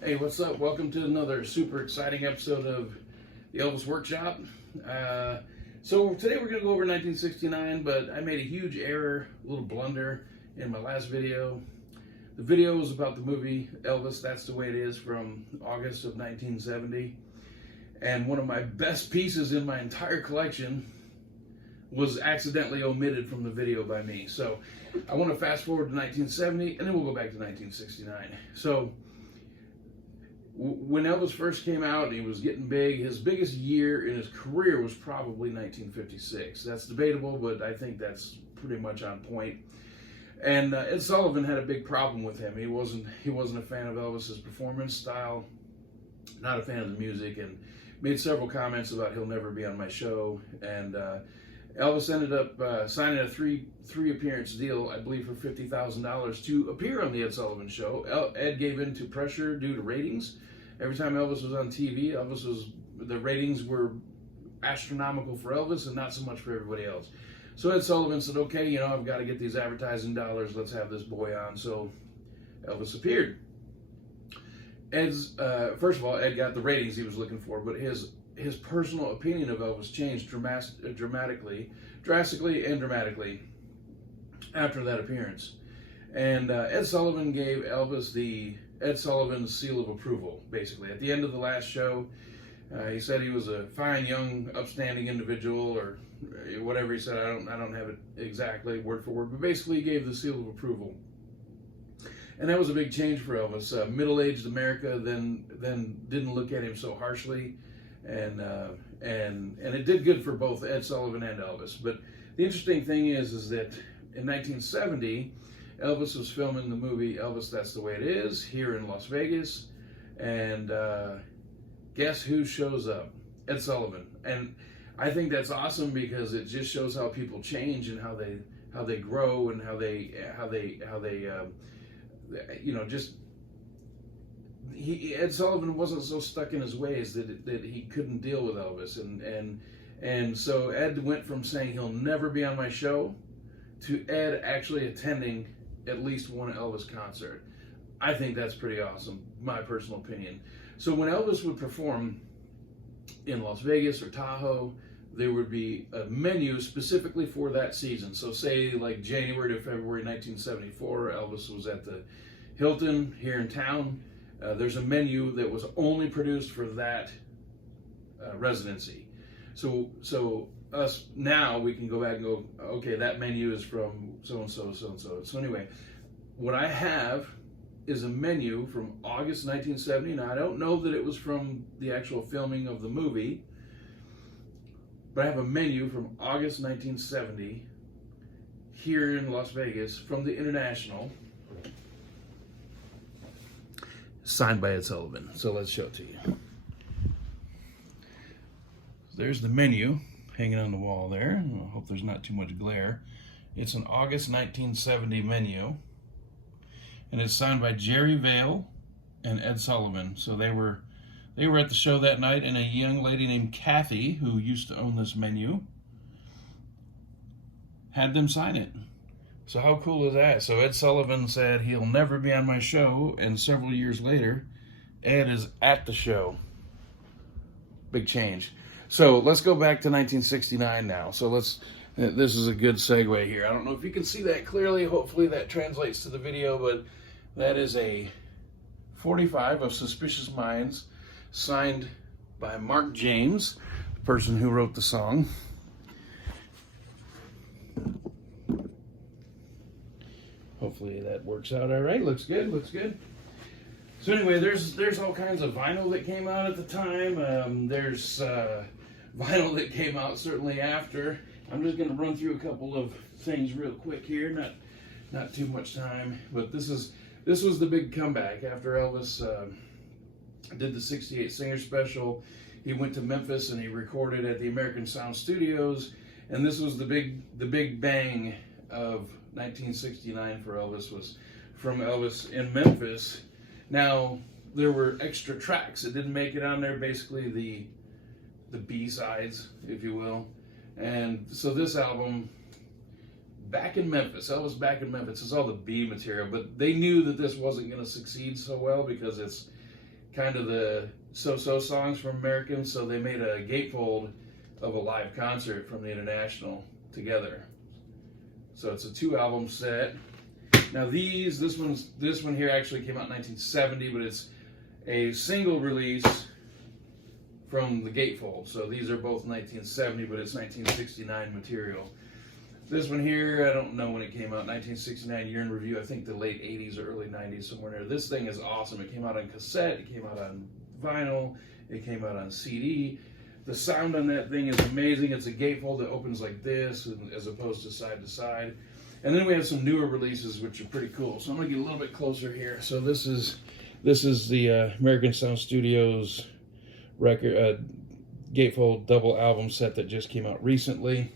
Hey, what's up? Welcome to another super exciting episode of the Elvis Workshop. So today we're going to go over 1969, but I made a huge error, a little blunder in my last video. The video was about the movie Elvis, That's the Way It Is from August of 1970. And one of my best pieces in my entire collection was accidentally omitted from the video by me. So I want to fast forward to 1970 and then we'll go back to 1969. So when Elvis first came out and he was getting big, his biggest year in his career was probably 1956. That's debatable, but I think that's pretty much on point. And Ed Sullivan had a big problem with him. He wasn't a fan of Elvis's performance style, not a fan of the music, and made several comments about he'll never be on my show. And Elvis ended up signing a three appearance deal, I believe, for $50,000 to appear on the Ed Sullivan Show. Ed gave in to pressure due to ratings. Every time Elvis was on TV, the ratings were astronomical for Elvis and not so much for everybody else. So Ed Sullivan said, okay, I've got to get these advertising dollars. Let's have this boy on. So Elvis appeared. First of all, Ed got the ratings he was looking for, but his personal opinion of Elvis changed drastically and dramatically after that appearance. And Ed Sullivan gave Elvis the Ed Sullivan seal of approval, basically. At the end of the last show, he said he was a fine, young, upstanding individual, or whatever he said. I don't have it exactly word for word, but basically he gave the seal of approval. And that was a big change for Elvis. Middle-aged America then didn't look at him so harshly, and it did good for both Ed Sullivan and Elvis. But the interesting thing is that in 1970, Elvis was filming the movie Elvis, That's the Way It Is here in Las Vegas, and guess who shows up? Ed Sullivan. And I think that's awesome because it just shows how people change and how they grow and Ed Sullivan wasn't so stuck in his ways that he couldn't deal with Elvis, and so Ed went from saying he'll never be on my show to Ed actually attending at least one Elvis concert. I think that's pretty awesome, my personal opinion. So when Elvis would perform in Las Vegas or Tahoe, there would be a menu specifically for that season. So say like January to February 1974, Elvis was at the Hilton here in town. There's a menu that was only produced for that residency. So us now, we can go back and go, okay, that menu is from so-and-so, so-and-so. So anyway, what I have is a menu from August 1970. Now, I don't know that it was from the actual filming of the movie, but I have a menu from August 1970 here in Las Vegas from the International, signed by Ed Sullivan. So let's show it to you. There's the menu hanging on the wall there. I hope there's not too much glare. It's an August 1970 menu, and it's signed by Jerry Vale and Ed Sullivan. So they were at the show that night, and a young lady named Kathy, who used to own this menu, had them sign it. So how cool is that? So Ed Sullivan said he'll never be on my show, and several years later, Ed is at the show. Big change. So let's go back to 1969 now. So this is a good segue here. I don't know if you can see that clearly. Hopefully that translates to the video, but that is a 45 of Suspicious Minds, signed by Mark James, the person who wrote the song. Hopefully that works out all right. Looks good, looks good. So anyway, there's all kinds of vinyl that came out at the time. There's vinyl that came out certainly after. I'm just going to run through a couple of things real quick here. Not too much time, but this was the big comeback after Elvis did the '68 Singer Special. He went to Memphis and he recorded at the American Sound Studios, and this was the big bang of 1969 for Elvis, was from Elvis in Memphis. Now, there were extra tracks that didn't make it on there, basically the B-sides, if you will. And so this album, Back in Memphis, Elvis Back in Memphis, is all the B material, but they knew that this wasn't going to succeed so well because kind of the so-so songs from Americans, so they made a gatefold of a live concert from the International together. So it's a 2-album set. Now this one here actually came out in 1970, but it's a single release from the gatefold. So these are both 1970, but it's 1969 material. This one here, I don't know when it came out, 1969 year in review. I think the late 80s or early 90s, somewhere there. This thing is awesome. It came out on cassette, it came out on vinyl, it came out on CD. The sound on that thing is amazing. It's a gatefold that opens like this as opposed to side to side. And then we have some newer releases which are pretty cool. So I'm gonna get a little bit closer here. So this is the American Sound Studios record gatefold double album set that just came out recently.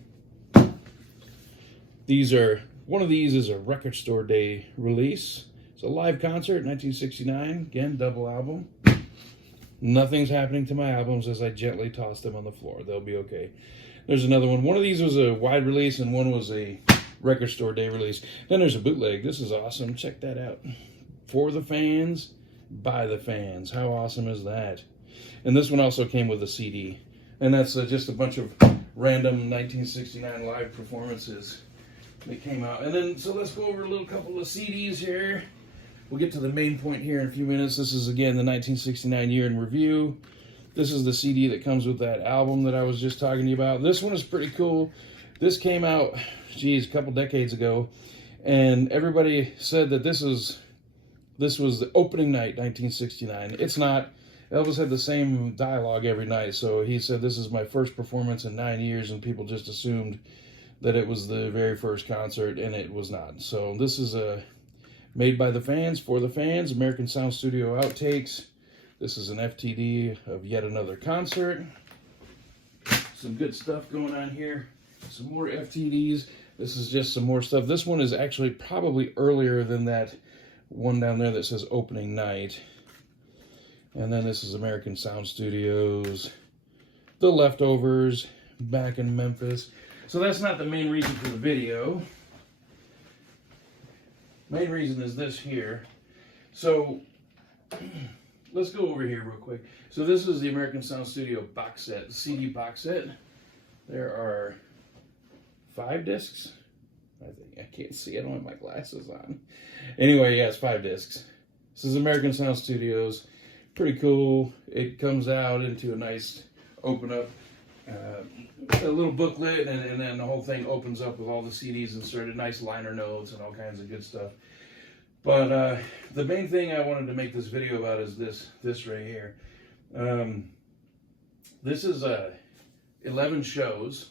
One of these is a record store day release. It's a live concert, 1969. Again, double album. Nothing's happening to my albums as I gently toss them on the floor. They'll be okay. There's another one. One of these was a wide release and one was a record store day release. Then there's a bootleg. This is awesome. Check that out. For the fans, by the fans. How awesome is that? And this one also came with a CD. And that's just a bunch of random 1969 live performances that came out. And then, so let's go over a couple of CDs here. We'll get to the main point here in a few minutes. This is, again, the 1969 year in review. This is the CD that comes with that album that I was just talking to you about. This one is pretty cool. This came out, geez, a couple decades ago. And everybody said that this was the opening night, 1969. It's not. Elvis had the same dialogue every night. So he said, this is my first performance in 9 years. And people just assumed that it was the very first concert, and it was not. So this is made by the fans, for the fans, American Sound Studio outtakes. This is an FTD of yet another concert. Some good stuff going on here. Some more FTDs. This is just some more stuff. This one is actually probably earlier than that one down there that says opening night. And then this is American Sound Studios. The Leftovers, back in Memphis. So that's not the main reason for the video. Main reason is this here. So let's go over here real quick. So this is the American Sound Studio box set, CD box set. There are 5 discs. I can't see. I don't have my glasses on. Anyway, yeah, it's 5 discs. This is American Sound Studios. Pretty cool. It comes out into a nice open up. A little booklet, and then the whole thing opens up with all the CDs inserted, nice liner notes and all kinds of good stuff. But the main thing I wanted to make this video about is this right here. This is 11 shows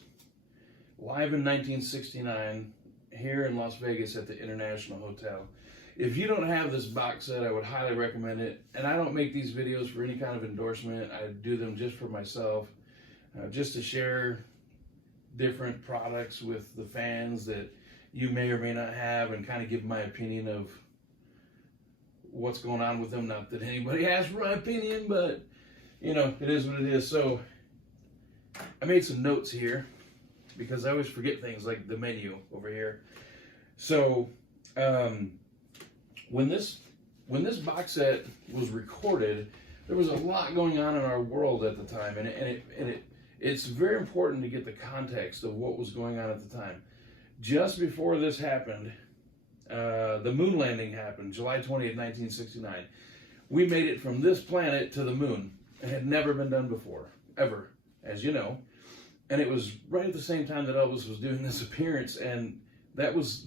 live in 1969 here in Las Vegas at the International Hotel. If you don't have this box set, I would highly recommend it. And I don't make these videos for any kind of endorsement. I do them just for myself. Just to share different products with the fans that you may or may not have, and kind of give my opinion of what's going on with them. Not that anybody has my opinion, but you know, it is what it is. So I made some notes here because I always forget things, like the menu over here. So when this box set was recorded, there was a lot going on in our world at the time, and it's very important to get the context of what was going on at the time. Just before this happened, the moon landing happened, July 20th, 1969. We made it from this planet to the moon. It had never been done before, ever, as you know. And it was right at the same time that Elvis was doing this appearance, and that was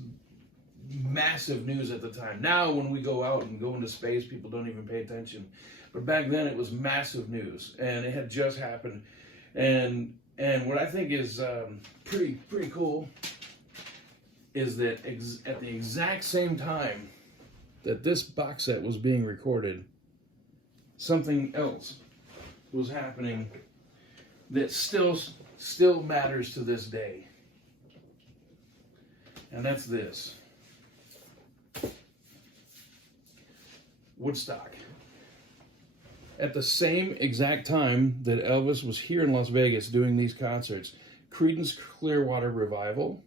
massive news at the time. Now, when we go out and go into space, people don't even pay attention. But back then, it was massive news, and it had just happened. And what I think is pretty cool is that at the exact same time that this box set was being recorded, something else was happening that still matters to this day. And that's this. Woodstock. At the same exact time that Elvis was here in Las Vegas doing these concerts, Creedence Clearwater Revival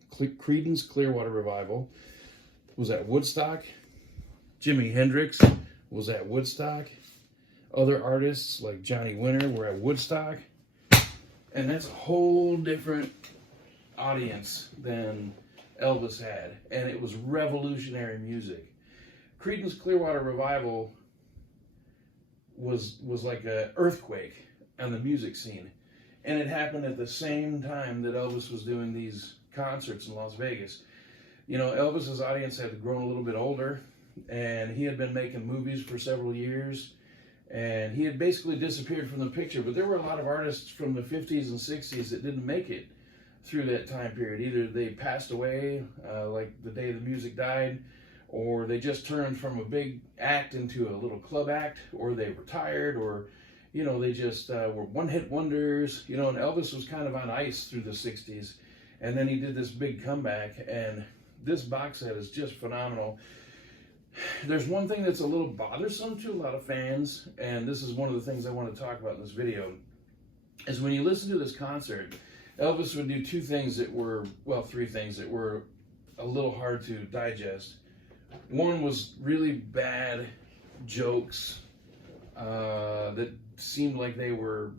was at Woodstock. Jimi Hendrix was at Woodstock. other artists like Johnny Winter were at Woodstock, and that's a whole different audience than Elvis had, and it was revolutionary music. Creedence Clearwater Revival was like an earthquake on the music scene, and it happened at the same time that Elvis was doing these concerts in Las Vegas. You know, Elvis's audience had grown a little bit older, and he had been making movies for several years, and he had basically disappeared from the picture. But there were a lot of artists from the 50s and 60s that didn't make it through that time period. Either they passed away, like the day the music died, or they just turned from a big act into a little club act, or they retired, or, you know, they just were one-hit wonders. You know, and Elvis was kind of on ice through the 60s, and then he did this big comeback, and this box set is just phenomenal. There's one thing that's a little bothersome to a lot of fans, and this is one of the things I want to talk about in this video, is when you listen to this concert, Elvis would do two things that were, well, three things that were a little hard to digest. One was really bad jokes that seemed like they were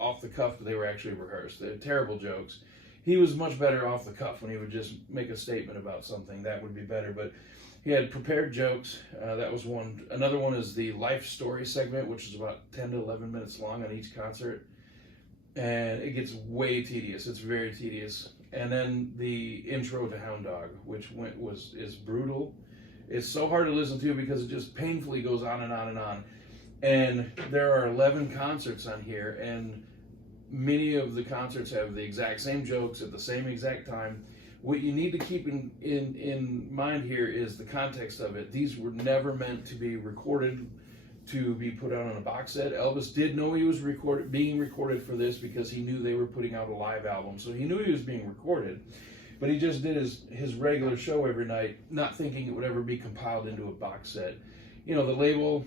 off the cuff, but they were actually rehearsed. They're terrible jokes. He was much better off the cuff when he would just make a statement about something. That would be better, but he had prepared jokes. That was one. Another one is the life story segment, which is about 10 to 11 minutes long on each concert. And it gets way tedious. It's very tedious. And then the intro to Hound Dog, which is brutal. It's so hard to listen to because it just painfully goes on and on and on. And there are 11 concerts on here, and many of the concerts have the exact same jokes at the same exact time. What you need to keep in mind here is the context of it. These were never meant to be recorded to be put out on a box set. Elvis did know he was being recorded for this because he knew they were putting out a live album, so he knew he was being recorded. But he just did his regular show every night, not thinking it would ever be compiled into a box set. You know, the label,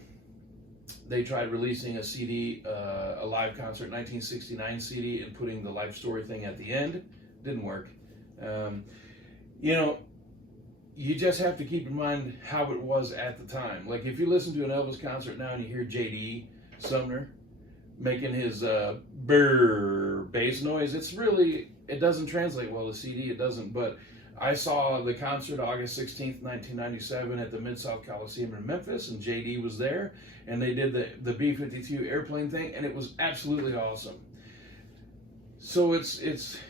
they tried releasing a CD, a live concert 1969 CD, and putting the life story thing at the end. Didn't work. You know, you just have to keep in mind how it was at the time. Like, if you listen to an Elvis concert now and you hear J.D. Sumner making his brrr bass noise, it doesn't translate well to CD, it doesn't. But I saw the concert August 16th, 1997 at the Mid-South Coliseum in Memphis, and J.D. was there, and they did the B-52 airplane thing, and it was absolutely awesome. So it's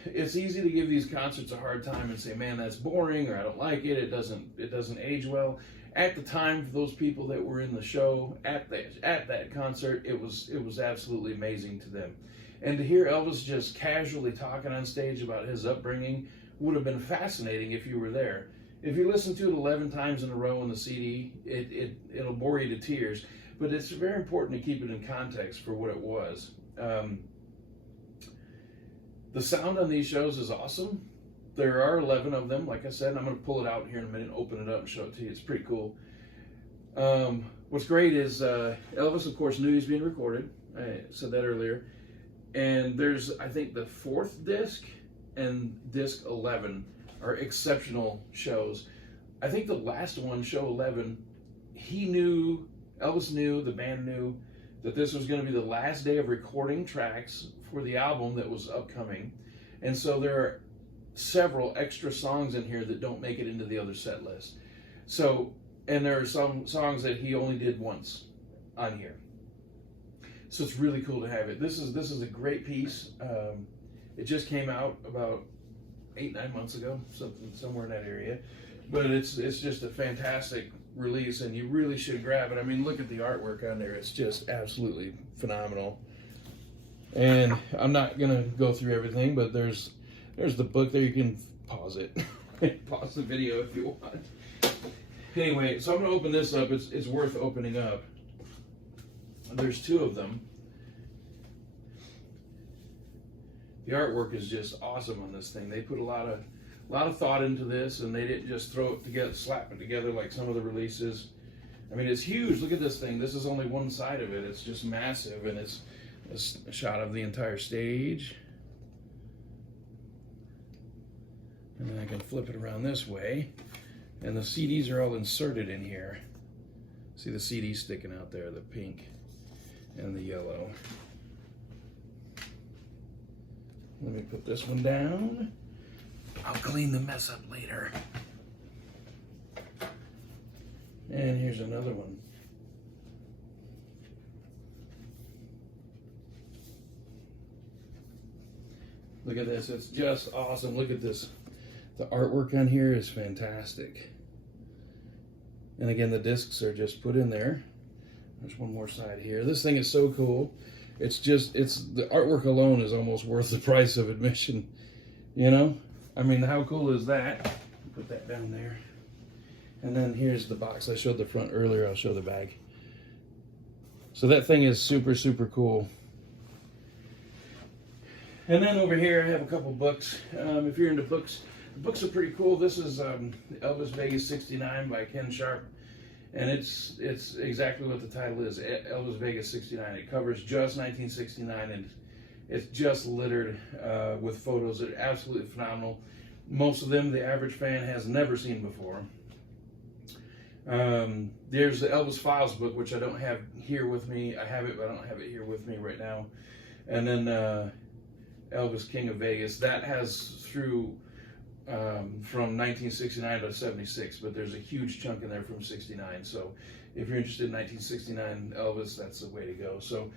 easy to give these concerts a hard time and say, man, that's boring, or I don't like it, it doesn't age well. At the time, for those people that were in the show at that concert, it was absolutely amazing to them. And to hear Elvis just casually talking on stage about his upbringing would have been fascinating if you were there. If you listen to it 11 times in a row on the CD, it'll bore you to tears. But it's very important to keep it in context for what it was. The sound on these shows is awesome. There are 11 of them, like I said. I'm going to pull it out here in a minute and open it up and show it to you. It's pretty cool. What's great is Elvis, of course, knew he was being recorded. I said that earlier. And there's, I think, the 4th disc and disc 11 are exceptional shows. I think the last one, show 11, Elvis knew, the band knew, that this was going to be the last day of recording tracks for the album that was upcoming. And so there are several extra songs in here that don't make it into the other set list. So, and there are some songs that he only did once on here. So it's really cool to have it. This is a great piece. It just came out about 8-9 months ago, somewhere in that area. But it's just a fantastic release, and you really should grab it. I mean, look at the artwork on there. It's just absolutely phenomenal. And I'm not gonna go through everything, but there's the book there. You can pause it. Pause the video if you want. Anyway, so I'm gonna open this up. It's worth opening up. There's 2 of them. The artwork is just awesome on this thing. They put a lot of thought into this, and they didn't just throw it together, slap it together like some of the releases. I mean, it's huge. Look at this thing. This is only one side of it. It's just massive, and it's a shot of the entire stage. And then I can flip it around this way, and the CDs are all inserted in here. See the CD sticking out there, the pink. and the yellow. Let me put this one down. I'll clean the mess up later. And here's another one. Look at this, it's just awesome. Look at this. The artwork on here is fantastic. And again, the discs are just put in there. There's one more side here. This thing is so cool. It's the artwork alone is almost worth the price of admission. You know? I mean, how cool is that? Put that down there. And then here's the box. I showed the front earlier, I'll show the back. So that thing is super, super cool. And then over here, I have a couple books. If you're into books, the books are pretty cool. This is Elvis Vegas 69 by Ken Sharp. And it's exactly what the title is, Elvis Vegas 69. It covers just 1969, and it's just littered with photos that are absolutely phenomenal. Most of them the average fan has never seen before. There's the Elvis Files book, which I don't have here with me. I have it, but I don't have it here with me right now. And then Elvis King of Vegas. That has through from 1969 to 76, but there's a huge chunk in there from 69. So if you're interested in 1969 Elvis, that's the way to go. So,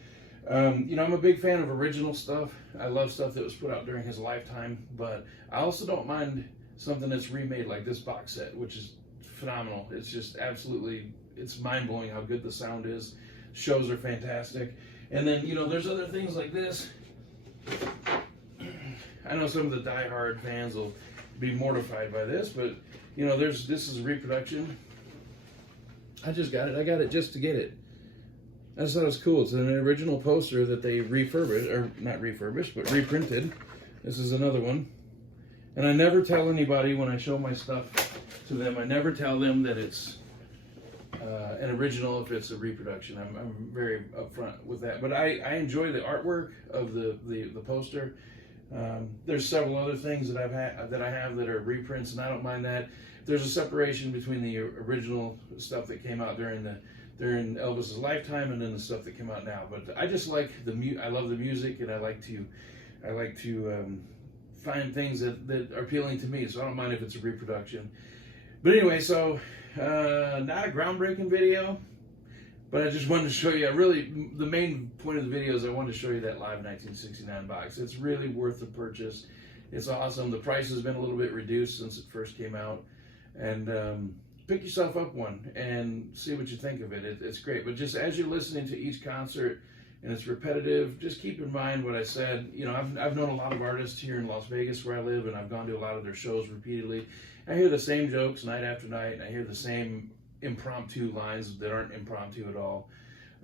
you know, I'm a big fan of original stuff. I love stuff that was put out during his lifetime, but I also don't mind something that's remade like this box set, which is phenomenal. It's just absolutely, it's mind-blowing how good the sound is. Shows are fantastic. And then, you know, there's other things like this. I know some of the die-hard fans will be mortified by this, but you know, this is a reproduction. I just got it. I got it just to get it. I just thought it was cool. It's an original poster that they refurbished, or not refurbished, but reprinted. This is another one. And I never tell anybody when I show my stuff to them, I never tell them that it's an original if it's a reproduction. I'm very upfront with that. But I enjoy the artwork of the poster. There's several other things that I have that are reprints, and I don't mind that. There's a separation between the original stuff that came out during Elvis's lifetime and then the stuff that came out now. But I just like I love the music, and I like to find things that are appealing to me. So I don't mind if it's a reproduction. But anyway, so not a groundbreaking video, but I just wanted to show you, the main point of the video is I wanted to show you that live 1969 box. It's really worth the purchase. It's awesome. The price has been a little bit reduced since it first came out. And pick yourself up one and see what you think of it. It's great. But just as you're listening to each concert and it's repetitive, just keep in mind what I said. You know, I've known a lot of artists here in Las Vegas where I live, and I've gone to a lot of their shows repeatedly. I hear the same jokes night after night, and I hear the same impromptu lines that aren't impromptu at all.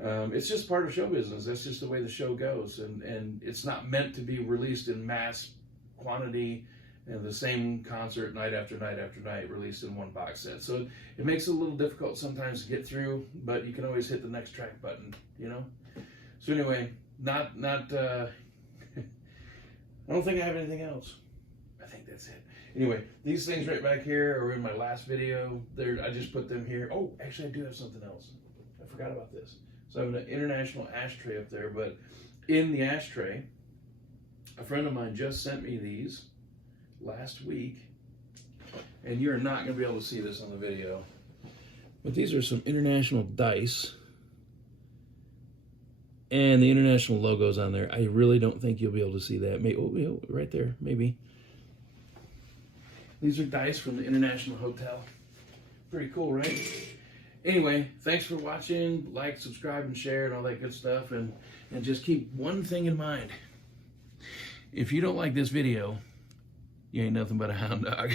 It's just part of show business. That's just the way the show goes, and it's not meant to be released in mass quantity and the same concert night after night after night released in one box set. So it makes it a little difficult sometimes to get through, but you can always hit the next track button, you know? So anyway, I don't think I have anything else. I think that's it. Anyway, these things right back here are in my last video. I just put them here. Oh, actually I do have something else. I forgot about this. So I have an international ashtray up there, but in the ashtray, a friend of mine just sent me these last week, and you're not going to be able to see this on the video, but these are some international dice, and the international logo's on there. I really don't think you'll be able to see that. Maybe, oh, right there, maybe. These are dice from the International Hotel. Pretty cool, right? Anyway, thanks for watching. Like, subscribe, and share, and all that good stuff, and just keep one thing in mind. If you don't like this video, you ain't nothing but a hound dog.